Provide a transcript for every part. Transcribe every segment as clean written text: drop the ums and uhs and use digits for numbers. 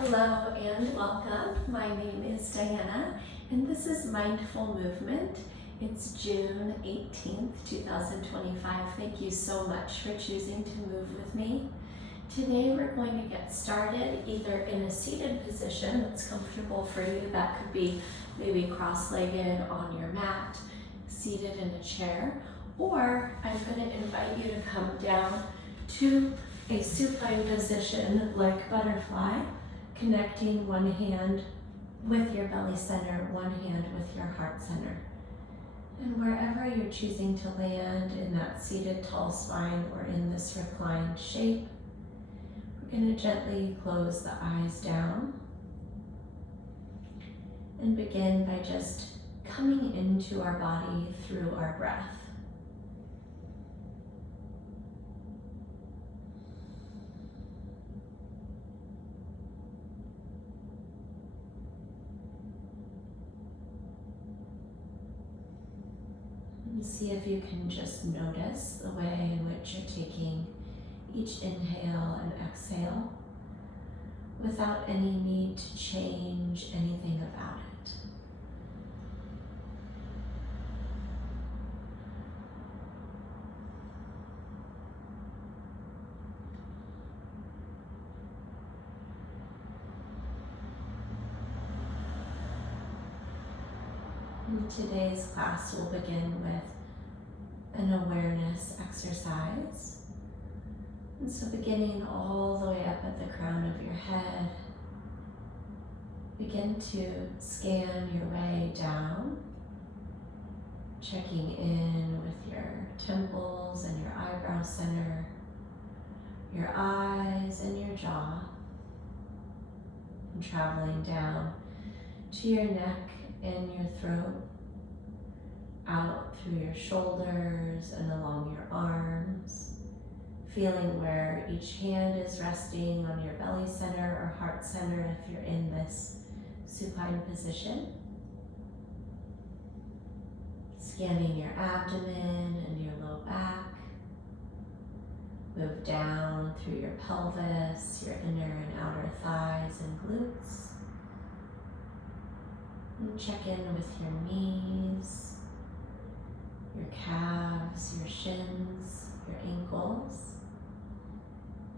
Hello and welcome. My name is Diana and this is Mindful Movement. It's June 18th, 2025. Thank you so much for choosing to move with me. Today we're going to get started either in a seated position that's comfortable for you. That could be maybe cross-legged on your mat, seated in a chair, or I'm going to invite you to come down to a supine position like butterfly, connecting one hand with your belly center, one hand with your heart center. And wherever you're choosing to land in that seated tall spine or in this reclined shape, we're going to gently close the eyes down and begin by just coming into our body through our breath. And see if you can just notice the way in which you're taking each inhale and exhale without any need to change anything about it. And today's class will begin with an awareness exercise. And so beginning all the way up at the crown of your head, begin to scan your way down, checking in with your temples and your eyebrow center, your eyes and your jaw, and traveling down to your neck and your throat, out through your shoulders and along your arms, feeling where each hand is resting on your belly center or heart center if you're in this supine position. Scanning your abdomen and your low back. Move down through your pelvis, your inner and outer thighs and glutes. And check in with your knees, your calves, your shins, your ankles.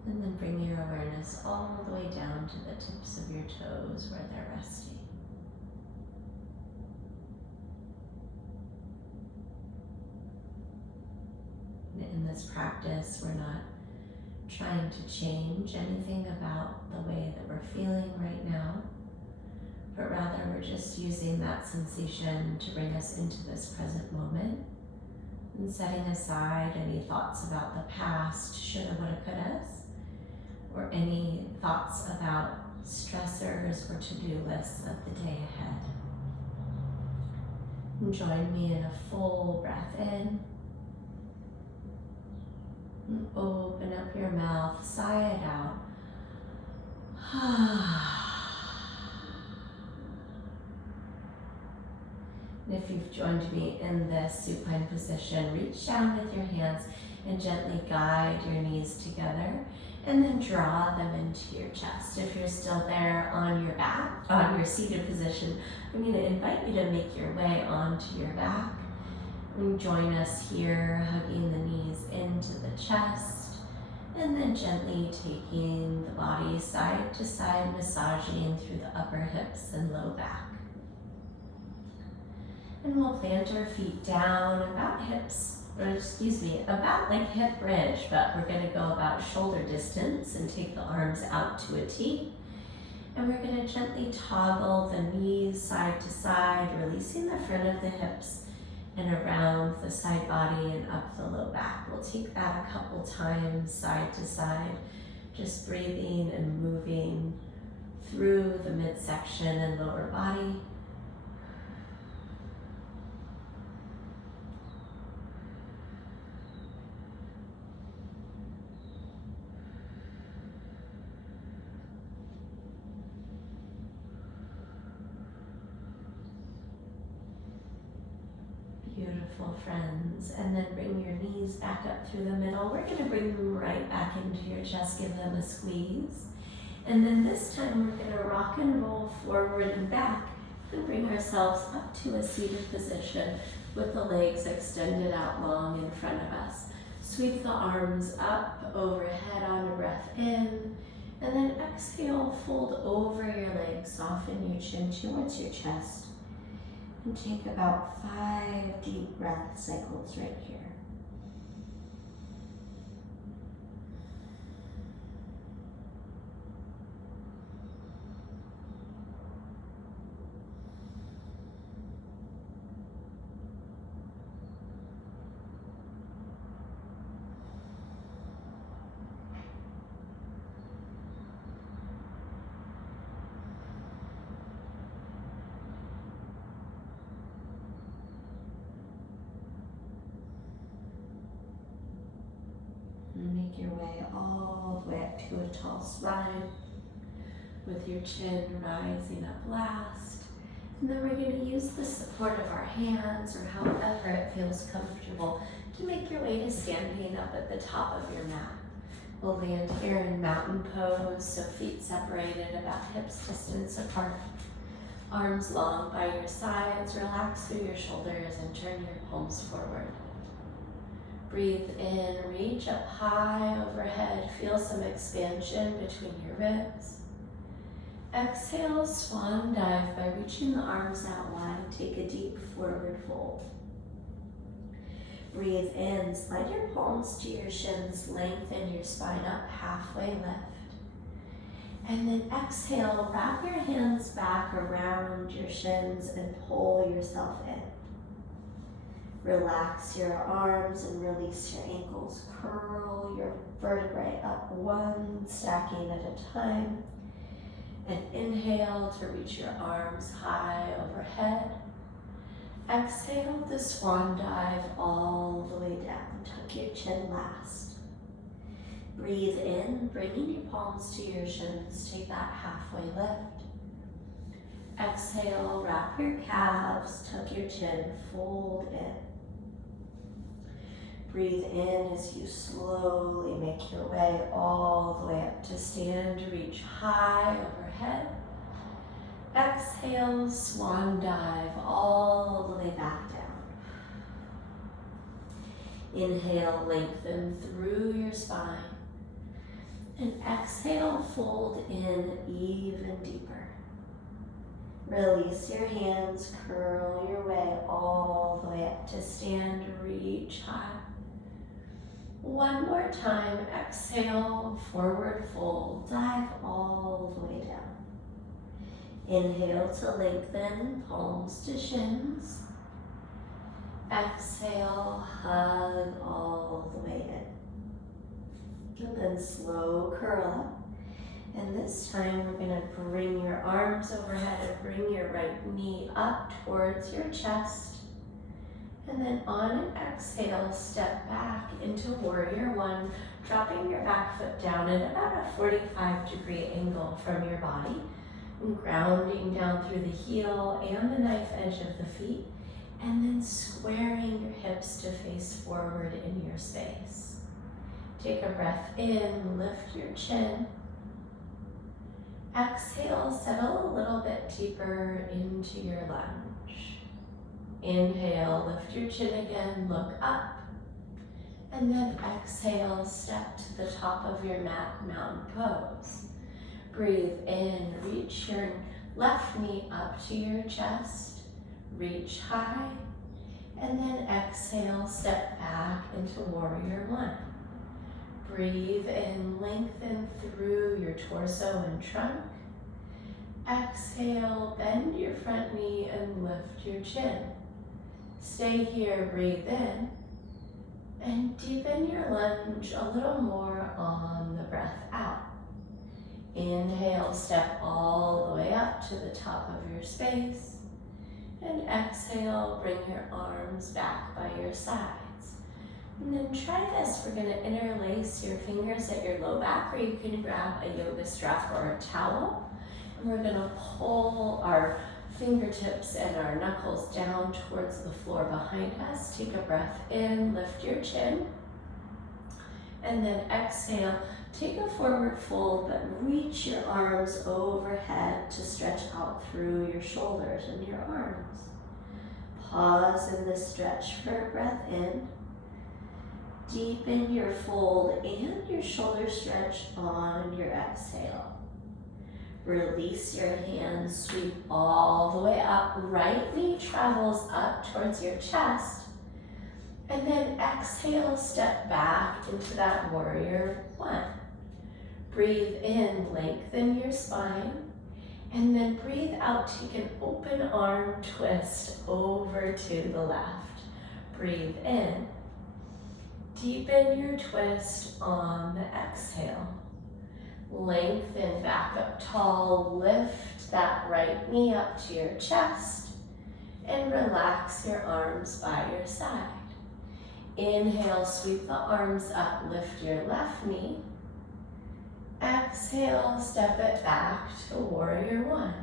And then bring your awareness all the way down to the tips of your toes where they're resting. And in this practice, we're not trying to change anything about the way that we're feeling right now, but rather we're just using that sensation to bring us into this present moment and setting aside any thoughts about the past, shoulda, woulda, couldas, or any thoughts about stressors or to-do lists of the day ahead. And join me in a full breath in. And open up your mouth, sigh it out. And if you've joined me in this supine position, reach down with your hands and gently guide your knees together and then draw them into your chest. If you're still there on your back, on your seated position, I'm going to invite you to make your way onto your back and join us here, hugging the knees into the chest and then gently taking the body side to side, massaging through the upper hips and low back. And we'll plant our feet down about about like hip bridge, but we're going to go about shoulder distance and take the arms out to a T. And we're going to gently toggle the knees side to side, releasing the front of the hips and around the side body and up the low back. We'll take that a couple times side to side, just breathing and moving through the midsection and lower body. Beautiful, friends. And then bring your knees back up through the middle. We're going to bring them right back into your chest. Give them a squeeze. And then this time we're going to rock and roll forward and back and bring ourselves up to a seated position with the legs extended out long in front of us. Sweep the arms up overhead on a breath in, and then exhale, fold over your legs, soften your chin towards your chest, and take about 5 deep breath cycles right here. Make your way all the way up to a tall spine with your chin rising up last. And then we're going to use the support of our hands or however it feels comfortable to make your way to standing up at the top of your mat. We'll land here in mountain pose, so feet separated about hips distance apart. Arms long by your sides, relax through your shoulders and turn your palms forward. Breathe in, reach up high overhead, feel some expansion between your ribs. Exhale, swan dive by reaching the arms out wide, take a deep forward fold. Breathe in, slide your palms to your shins, lengthen your spine up, halfway lift. And then exhale, wrap your hands back around your shins and pull yourself in. Relax your arms and release your ankles. Curl your vertebrae up one, stacking at a time. And inhale to reach your arms high overhead. Exhale the swan dive all the way down. Tuck your chin last. Breathe in, bringing your palms to your shins. Take that halfway lift. Exhale, wrap your calves, tuck your chin, fold in. Breathe in as you slowly make your way all the way up to stand, reach high overhead. Exhale, swan dive all the way back down. Inhale, lengthen through your spine. And exhale, fold in even deeper. Release your hands, curl your way all the way up to stand, reach high. One more time, exhale, forward fold, dive all the way down. Inhale to lengthen, palms to shins. Exhale, hug all the way in. And then slow curl up. And this time we're going to bring your arms overhead and bring your right knee up towards your chest. And then on an exhale, step back into warrior one, dropping your back foot down at about a 45-degree angle from your body, and grounding down through the heel and the knife edge of the feet, and then squaring your hips to face forward in your space. Take a breath in, lift your chin. Exhale, settle a little bit deeper into your lunge. Inhale, lift your chin again, look up. And then exhale, step to the top of your mat, mountain pose. Breathe in, reach your left knee up to your chest, reach high. And then exhale, step back into warrior one. Breathe in, lengthen through your torso and trunk. Exhale, bend your front knee and lift your chin. Stay here, breathe in, and deepen your lunge a little more on the breath out. Inhale, step all the way up to the top of your space, and exhale, bring your arms back by your sides. And then try this, we're gonna interlace your fingers at your low back, or you can grab a yoga strap or a towel, and we're gonna pull our fingertips and our knuckles down towards the floor behind us. Take a breath in, lift your chin. And then exhale, take a forward fold, but reach your arms overhead to stretch out through your shoulders and your arms. Pause in this stretch for a breath in. Deepen your fold and your shoulder stretch on your exhale. Release your hands, sweep all the way up. Right knee travels up towards your chest. And then exhale, step back into that warrior one. Breathe in, lengthen your spine. And then breathe out, take an open arm twist over to the left. Breathe in. Deepen your twist on the exhale. Lengthen back up tall, lift that right knee up to your chest, and relax your arms by your side. Inhale, sweep the arms up, lift your left knee. Exhale, step it back to warrior one.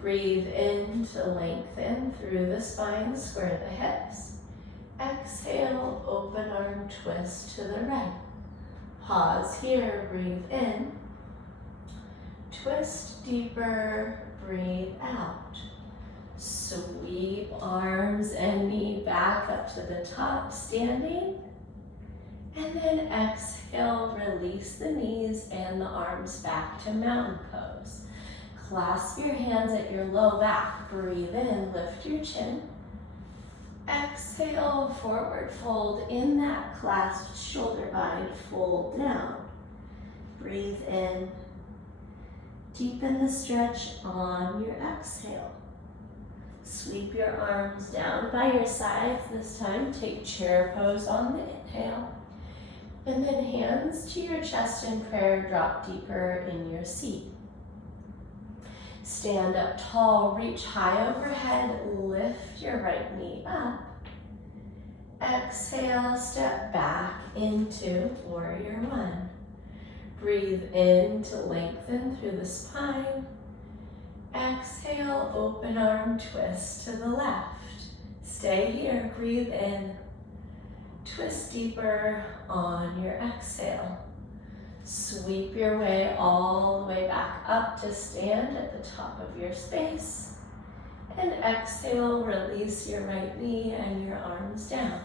Breathe in to lengthen through the spine, square the hips. Exhale, open arm twist to the right. Pause here, breathe in. Twist deeper, breathe out. Sweep arms and knee back up to the top, standing. And then exhale, release the knees and the arms back to mountain pose. Clasp your hands at your low back. Breathe in, lift your chin. Exhale, forward fold in that clasped shoulder bind, fold down. Breathe in. Deepen the stretch on your exhale. Sweep your arms down by your sides. This time, take chair pose on the inhale. And then hands to your chest in prayer, drop deeper in your seat. Stand up tall, reach high overhead, lift your right knee up. Exhale, step back into warrior one. Breathe in to lengthen through the spine. Exhale, open arm twist to the left. Stay here, breathe in. Twist deeper on your exhale. Sweep your way all the way back up to stand at the top of your space. And exhale, release your right knee and your arms down.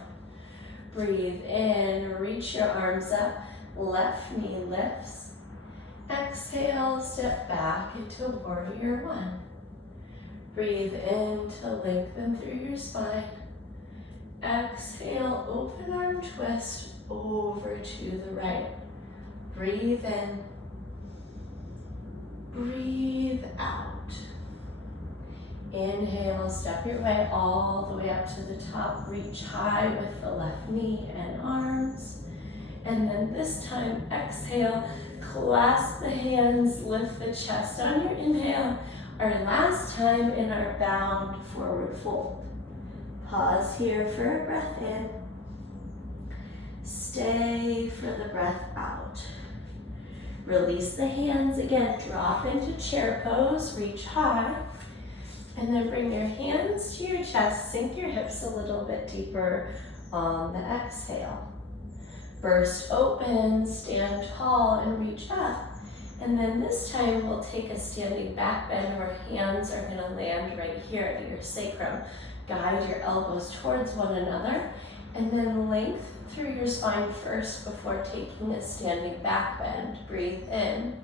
Breathe in, reach your arms up, left knee lifts. Exhale, step back into warrior one. Breathe in to lengthen through your spine. Exhale, open arm twist over to the right. Breathe in. Breathe out. Inhale, step your way all the way up to the top. Reach high with the left knee and arms. And then this time, exhale, clasp the hands, lift the chest on your inhale. Our last time in our bound forward fold. Pause here for a breath in. Stay for the breath out. Release the hands again, drop into chair pose, reach high. And then bring your hands to your chest, sink your hips a little bit deeper on the exhale. Burst open, stand tall, and reach up. And then this time we'll take a standing back bend where hands are gonna land right here at your sacrum. Guide your elbows towards one another, and then lengthen through your spine first before taking a standing back bend. Breathe in.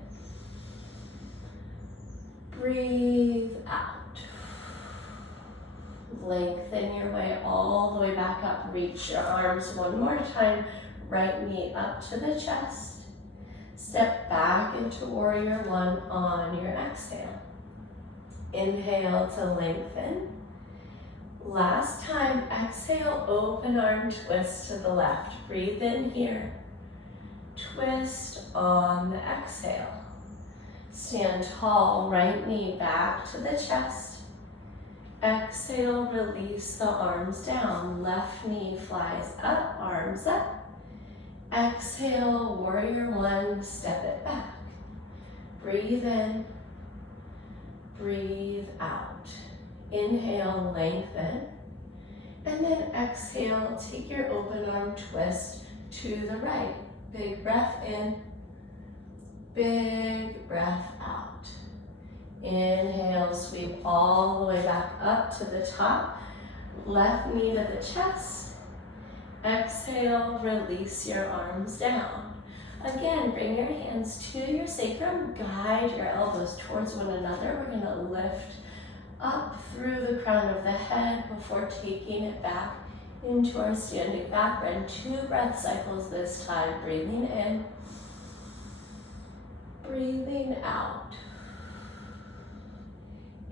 Breathe out. Lengthen your way all the way back up. Reach your arms one more time. Right knee up to the chest. Step back into warrior one on your exhale. Inhale to lengthen. Last time, exhale, open arm twist to the left. Breathe in here. Twist on the exhale. Stand tall, right knee back to the chest. Exhale, release the arms down. Left knee flies up, arms up. Exhale, warrior one, step it back. Breathe in, breathe out. Inhale, lengthen. And then exhale, take your open arm twist to the right. Big breath in. Big breath out. Inhale, sweep all the way back up to the top. Left knee to the chest. Exhale, release your arms down. Again, bring your hands to your sacrum. Guide your elbows towards one another. We're going to lift up through the crown of the head before taking it back into our standing back bend. 2 breath cycles this time. Breathing in. Breathing out.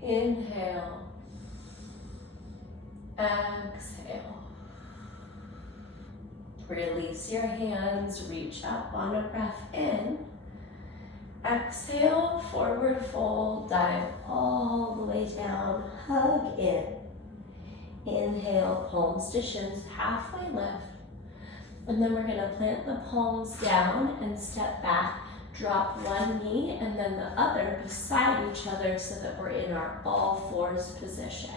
Inhale. Exhale. Release your hands, reach up on a breath in. Exhale, forward fold, dive all the way down, hug in. Inhale, palms to shins, halfway lift. And then we're gonna plant the palms down and step back, drop one knee and then the other beside each other so that we're in our all fours position.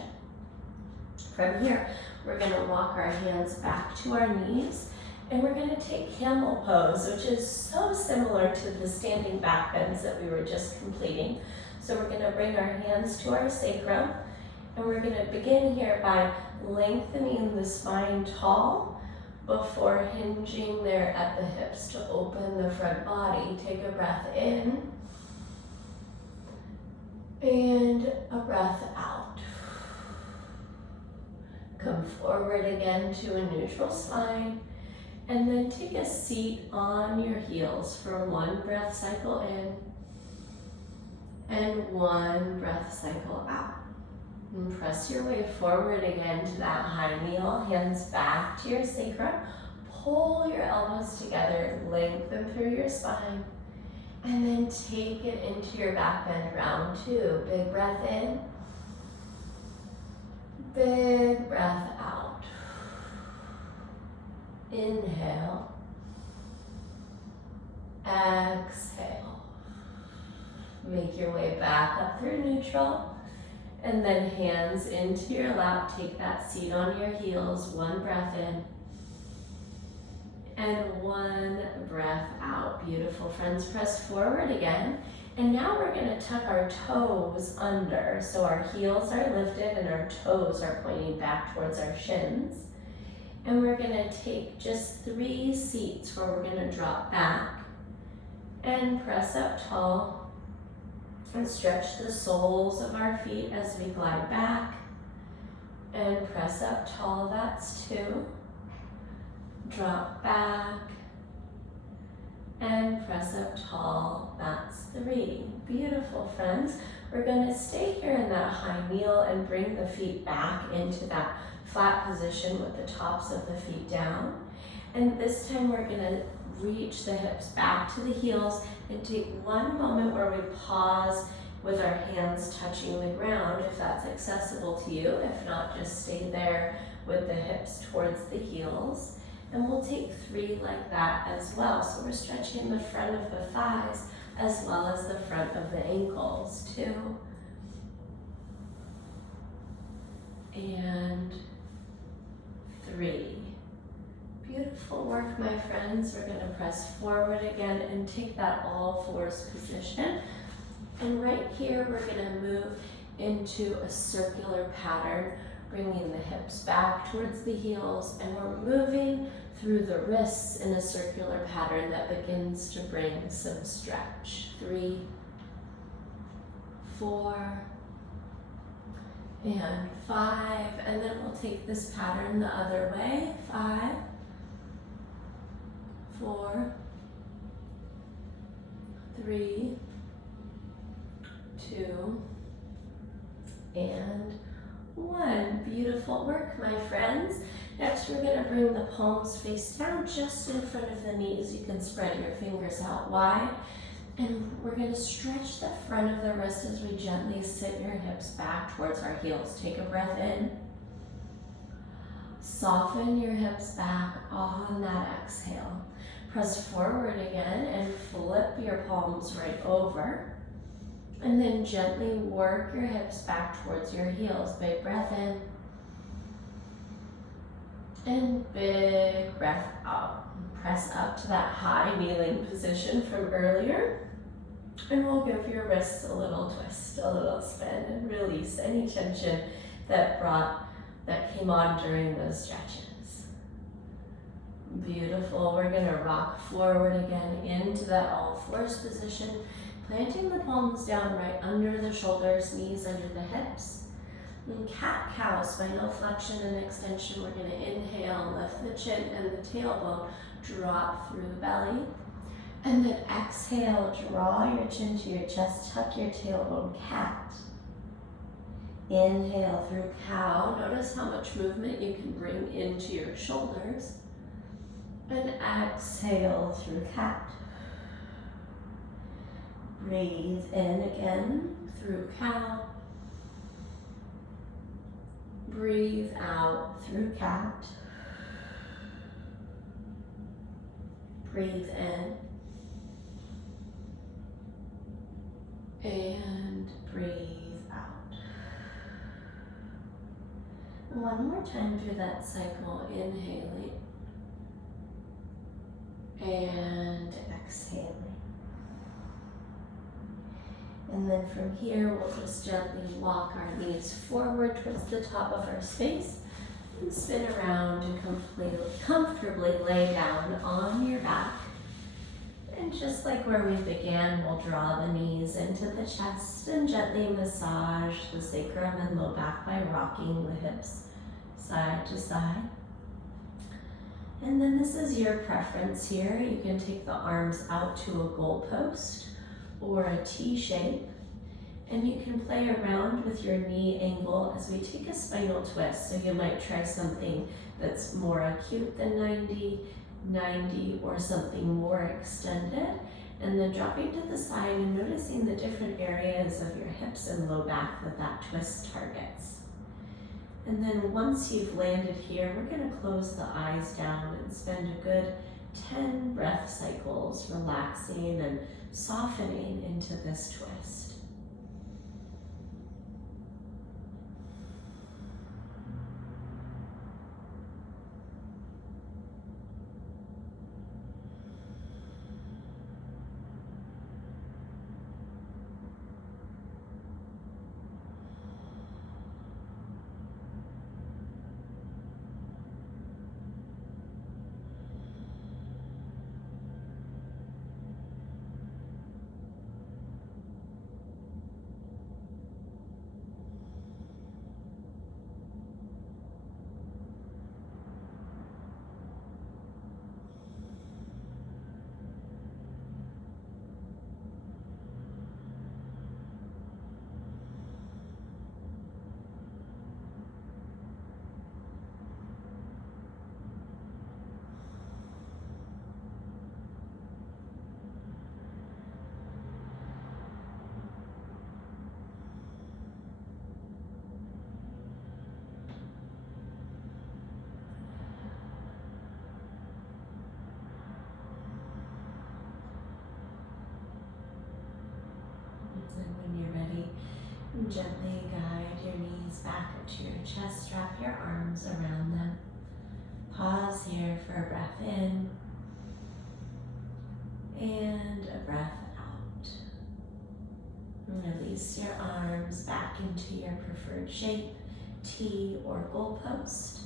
From here, we're gonna walk our hands back to our knees. And we're going to take camel pose, which is so similar to the standing back bends that we were just completing. So we're going to bring our hands to our sacrum, and we're going to begin here by lengthening the spine tall before hinging there at the hips to open the front body. Take a breath in, and a breath out. Come forward again to a neutral spine. And then take a seat on your heels for 1 breath cycle in and 1 breath cycle out. And press your way forward again to that high kneel, hands back to your sacrum. Pull your elbows together, lengthen through your spine, and then take it into your back bend, round 2. Big breath in, big breath out. Inhale, exhale. Make your way back up through neutral, and then hands into your lap. Take that seat on your heels. 1 breath in, and 1 breath out. Beautiful, friends. Press forward again, and now we're going to tuck our toes under. So our heels are lifted and our toes are pointing back towards our shins. And we're going to take just 3 seats where we're going to drop back and press up tall and stretch the soles of our feet as we glide back and press up tall. That's 2. Drop back and press up tall. That's 3. Beautiful, friends. We're going to stay here in that high kneel and bring the feet back into that flat position with the tops of the feet down. And this time we're going to reach the hips back to the heels and take 1 moment where we pause with our hands touching the ground if that's accessible to you. If not, just stay there with the hips towards the heels. And we'll take 3 like that as well. So we're stretching the front of the thighs as well as the front of the ankles. 2. And 3. Beautiful work, my friends. We're going to press forward again and take that all fours position. And right here, we're going to move into a circular pattern, bringing the hips back towards the heels, and we're moving through the wrists in a circular pattern that begins to bring some stretch. 3, 4, and 5, and then we'll take this pattern the other way. 5, 4, 3, 2, and 1. Beautiful work, my friends. Next, we're going to bring the palms face down just in front of the knees. You can spread your fingers out wide. And we're going to stretch the front of the wrist as we gently sit your hips back towards our heels. Take a breath in. Soften your hips back on that exhale. Press forward again and flip your palms right over. And then gently work your hips back towards your heels. Big breath in. And big breath out. Press up to that high kneeling position from earlier. And we'll give your wrists a little twist, a little spin, and release any tension that came on during those stretches. Beautiful. We're going to rock forward again into that all fours position, planting the palms down right under the shoulders, knees under the hips. And cat-cow, spinal flexion and extension. We're going to inhale, lift the chin and the tailbone, drop through the belly. And then exhale, draw your chin to your chest, tuck your tailbone, cat. Inhale through cow. Notice how much movement you can bring into your shoulders. And exhale through cat. Breathe in again through cow. Breathe out through cat. Breathe in. And breathe out. One more time through that cycle, inhaling and exhaling. And then from here, we'll just gently walk our knees forward towards the top of our space and spin around and comfortably lay down on your back. And just like where we began, we'll draw the knees into the chest and gently massage the sacrum and low back by rocking the hips side to side. And then this is your preference here. You can take the arms out to a goalpost or a T shape. And you can play around with your knee angle as we take a spinal twist. So you might try something that's more acute than 90, or something more extended. And then dropping to the side and noticing the different areas of your hips and low back that twist targets. And then once you've landed here, we're going to close the eyes down and spend a good 10 breath cycles relaxing and softening into this twist. And when you're ready, gently guide your knees back up to your chest, wrap your arms around them. Pause here for a breath in and a breath out. Release your arms back into your preferred shape, T or goalpost.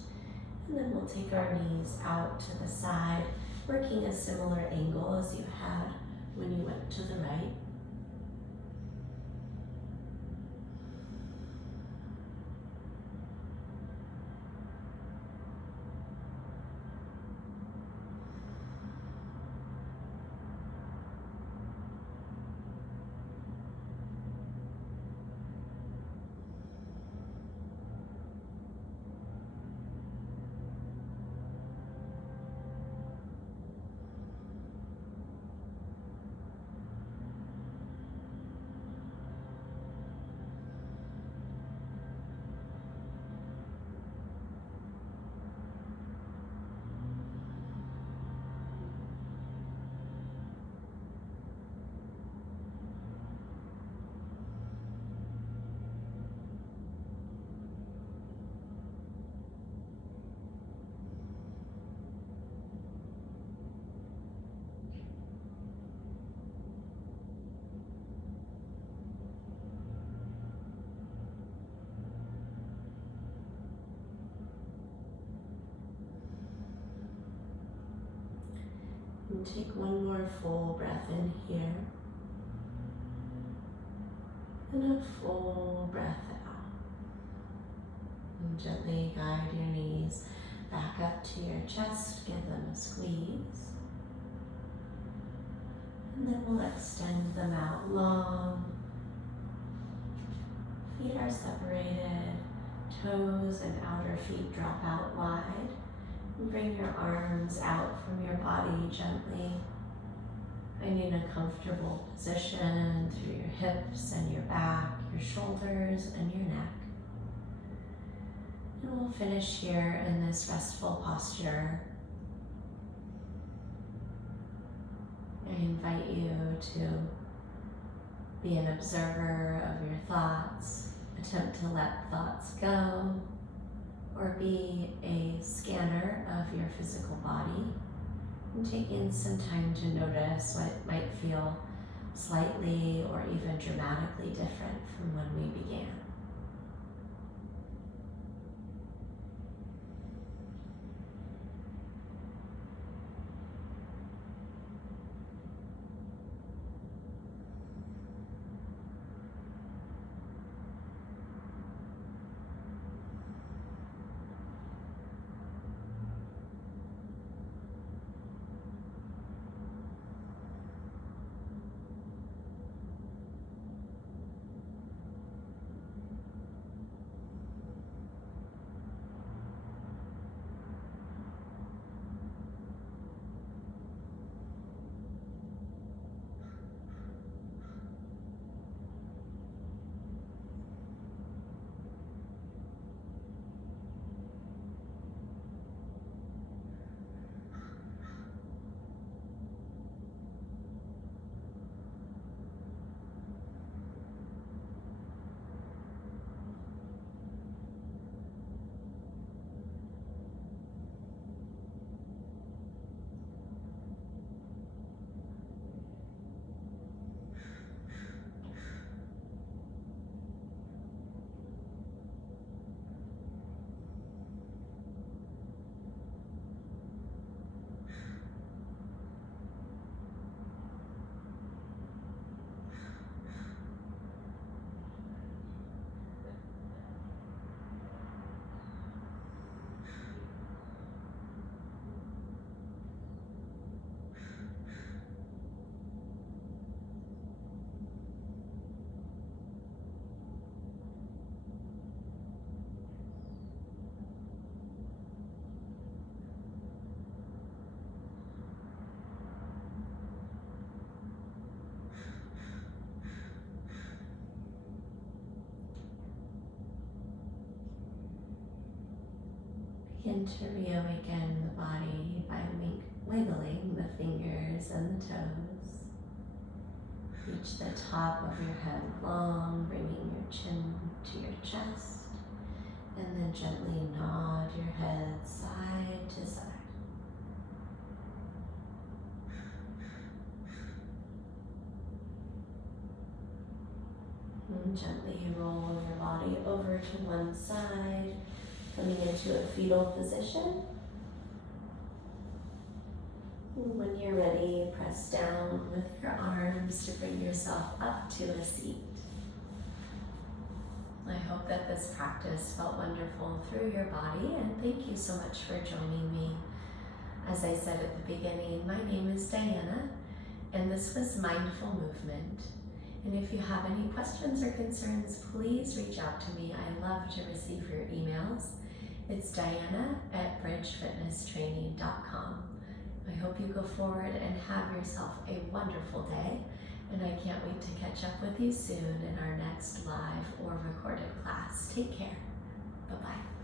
And then we'll take our knees out to the side, working a similar angle as you had when you went to the right. And take one more full breath in here. And a full breath out. And gently guide your knees back up to your chest. Give them a squeeze. And then we'll extend them out long. Feet are separated. Toes and outer feet drop out wide. And bring your arms out from your body gently. Finding a comfortable position through your hips and your back, your shoulders and your neck. And we'll finish here in this restful posture. I invite you to be an observer of your thoughts, attempt to let thoughts go, or be a scanner of your physical body. And take in some time to notice what might feel slightly or even dramatically different from when we began. Begin to reawaken the body by wiggling the fingers and the toes. Reach the top of your head long, bringing your chin to your chest, and then gently nod your head side to side. And gently roll your body over to one side, coming into a fetal position. And when you're ready, press down with your arms to bring yourself up to a seat. I hope that this practice felt wonderful through your body, and thank you so much for joining me. As I said at the beginning, my name is Diana, and this was Mindful Movement. And if you have any questions or concerns, please reach out to me. I love to receive your emails. It's diana@bridgefitnesstraining.com. I hope you go forward and have yourself a wonderful day, and I can't wait to catch up with you soon in our next live or recorded class. Take care. Bye-bye.